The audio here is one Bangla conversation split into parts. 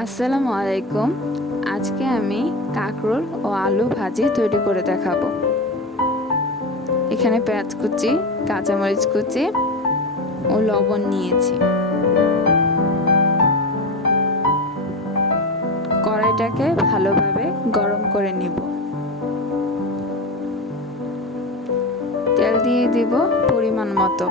আসসালামু আলাইকুম। আজকে আমি কাকরোল ও আলু ভাজি তৈরি করে দেখাবো। এখানে পেঁয়াজ কুচি, কাঁচামরিচ কুচি ও লবণ নিয়েছি। কড়াইটাকে ভালোভাবে গরম করে নিব। তেল দিয়ে দিব পরিমাণ মতো।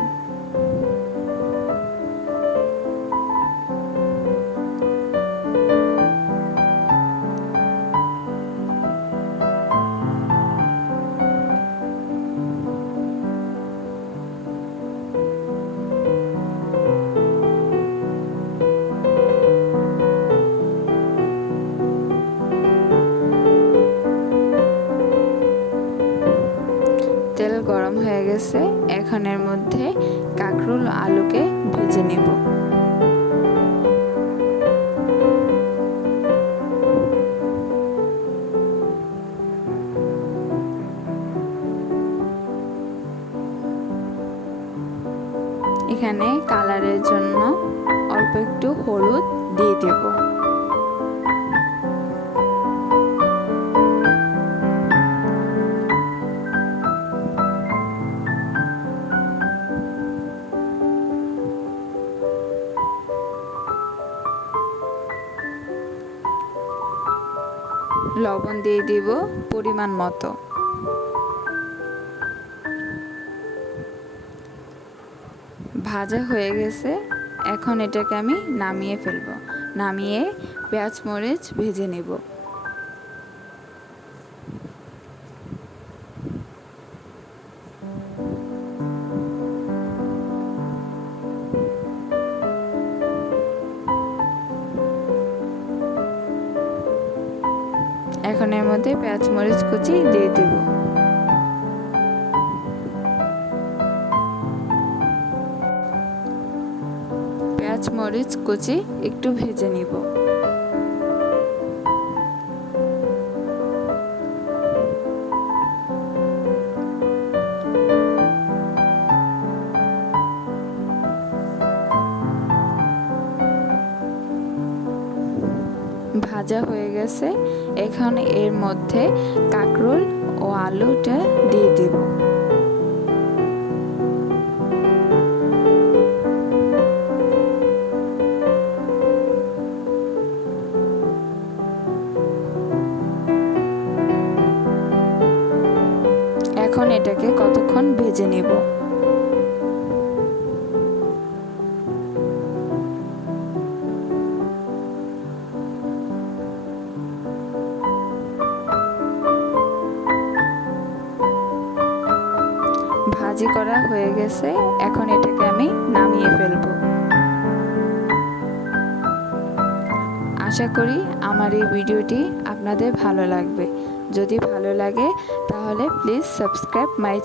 তেল গরম হয়ে গেছে, এখন এর মধ্যে কাকরুল আলুকে ভেজে নেব। এখানে কালারের জন্য অল্প একটু হলুদ দিয়ে দেব। লবণ দিয়ে দিব পরিমাণ মতো। ভাজা হয়ে গেছে, এখন এটাকে আমি নামিয়ে ফেলব। নামিয়ে পেঁয়াজ মরিচ ভেজে নেব। এখন এর মধ্যে পেঁয়াজ মরিচ কুচি দিয়ে দেব। পেঁয়াজ মরিচ কুচি একটু ভেজে নিব। ভাজা হয়ে গেছে, এখন এর মধ্যে কাকরোল ও আলুটা দিয়ে দেব। এখন এটাকে কতক্ষণ ভেজে নেব। ভাজি করা হয়ে গেছে, এখন এটাকে আমি নামিয়ে ফেলব। আশা করি আমার এই ভিডিওটি আপনাদের ভালো লাগবে। যদি ভালো লাগে তাহলে প্লিজ সাবস্ক্রাইব মাই